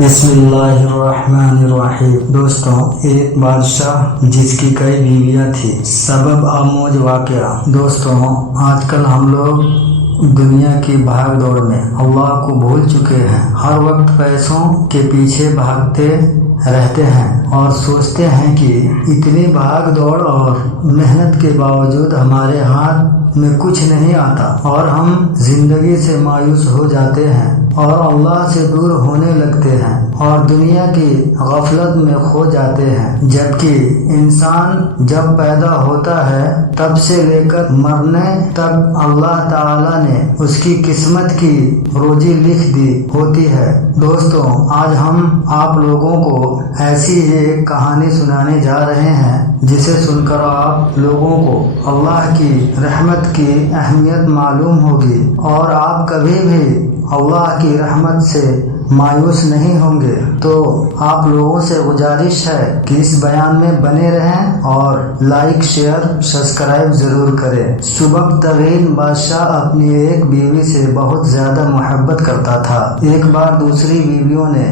بسم اللہ الرحمن الرحیم۔ دوستوں، ایک بادشاہ جس کی کئی بیویاں تھیں۔ سبب آموز واقعہ۔ دوستوں، آج کل ہم لوگ دنیا کی بھاگ دوڑ میں اللہ کو بھول چکے ہیں۔ ہر وقت پیسوں کے پیچھے بھاگتے رہتے ہیں اور سوچتے ہیں کہ اتنی بھاگ دوڑ اور محنت کے باوجود ہمارے ہاتھ میں کچھ نہیں آتا اور ہم زندگی سے مایوس ہو جاتے ہیں اور اللہ سے دور ہونے لگتے ہیں اور دنیا کی غفلت میں کھو جاتے ہیں۔ جبکہ انسان جب پیدا ہوتا ہے تب سے لے کر مرنے تک اللہ تعالیٰ نے اس کی قسمت کی روزی لکھ دی ہوتی ہے۔ دوستوں، آج ہم آپ لوگوں کو ایسی ہی ایک کہانی سنانے جا رہے ہیں جسے سن کر آپ لوگوں کو اللہ کی رحمت کی اہمیت معلوم ہوگی اور آپ کبھی بھی اللہ کی رحمت سے مایوس نہیں ہوں گے۔ تو آپ لوگوں سے گزارش ہے کہ اس بیان میں بنے رہیں اور لائک، شیئر، سبسکرائب ضرور کریں۔ سبکتگین بادشاہ اپنی ایک بیوی سے بہت زیادہ محبت کرتا تھا۔ ایک بار دوسری بیویوں نے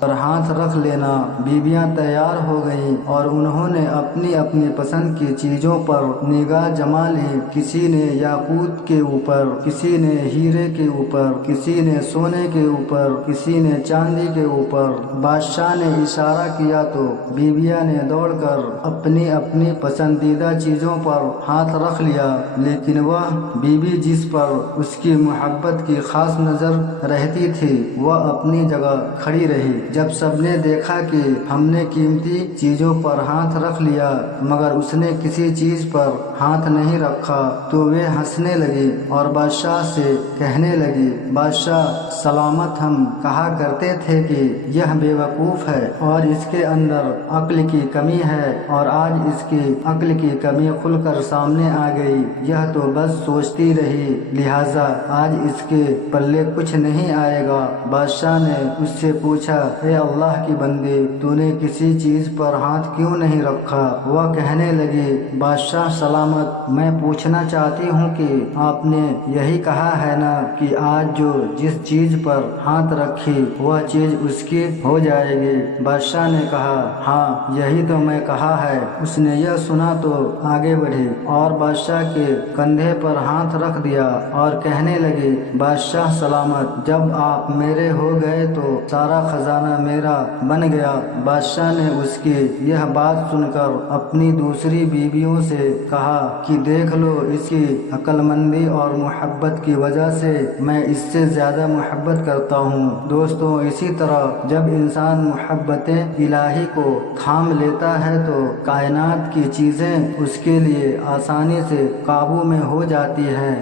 پر ہاتھ رکھ لینا۔ بیویاں تیار ہو گئیں اور انہوں نے اپنی اپنی پسند کی چیزوں پر نگاہ جما لی۔ کسی نے یاقوت کے اوپر، کسی نے ہیرے کے اوپر، کسی نے سونے کے اوپر، کسی نے چاندی کے اوپر۔ بادشاہ نے اشارہ کیا تو بیویاں نے دوڑ کر اپنی اپنی پسندیدہ چیزوں پر ہاتھ رکھ لیا، لیکن وہ بیوی جس پر اس کی محبت کی خاص نظر رہتی تھی وہ اپنی جگہ کھڑی رہی۔ جب سب نے دیکھا کہ ہم نے قیمتی چیزوں پر ہاتھ رکھ لیا مگر اس نے کسی چیز پر ہاتھ نہیں رکھا تو وہ ہنسنے لگی اور بادشاہ سے کہنے لگی، بادشاہ سلامت، ہم کہا کرتے تھے کہ یہ بے وقوف ہے اور اس کے اندر عقل کی کمی ہے، اور آج اس کی عقل کی کمی کھل کر سامنے آ گئی۔ یہ تو بس سوچتی رہی، لہٰذا آج اس کے پلے کچھ نہیں آئے گا۔ بادشاہ نے اس سے پوچھا، اے اللہ کی بندی، تو نے کسی چیز پر ہاتھ کیوں نہیں رکھا؟ وہ کہنے لگی، بادشاہ سلامت، میں پوچھنا چاہتی ہوں کہ آپ نے یہی کہا ہے نا کہ آج جو جس چیز پر ہاتھ رکھی وہ چیز اس کی ہو جائے گی؟ بادشاہ نے کہا، ہاں یہی تو میں کہا ہے۔ اس نے یہ سنا تو آگے بڑھی اور بادشاہ کے کندھے پر ہاتھ رکھ دیا اور کہنے لگی، بادشاہ سلامت، جب آپ میرے ہو گئے تو سارا خزانہ میرا بن گیا۔ بادشاہ نے اس کی یہ بات سن کر اپنی دوسری بیویوں سے کہا کہ دیکھ لو، اس کی عقل مندی اور محبت کی وجہ سے میں اس سے زیادہ محبت کرتا ہوں۔ دوستوں، اسی طرح جب انسان محبت الہی کو تھام لیتا ہے تو کائنات کی چیزیں اس کے لیے آسانی سے قابو میں ہو جاتی ہیں۔